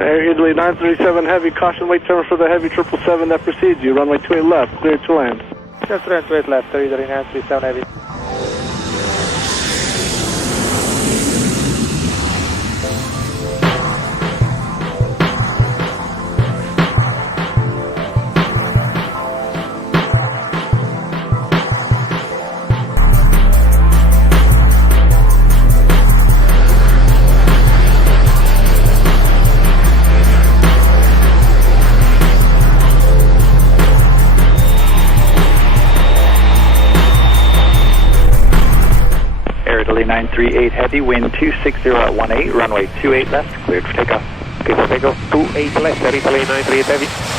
Air Italy 937 Heavy, caution wait timer for the Heavy 777 that precedes you. Runway 28 left, clear to land. Just 28 left, Air Italy 937 Heavy. Italy 938 Heavy, wind 260 at 18, runway 28 left, cleared for takeoff. Okay, for takeoff, 28 left, Air Italy 938 Heavy.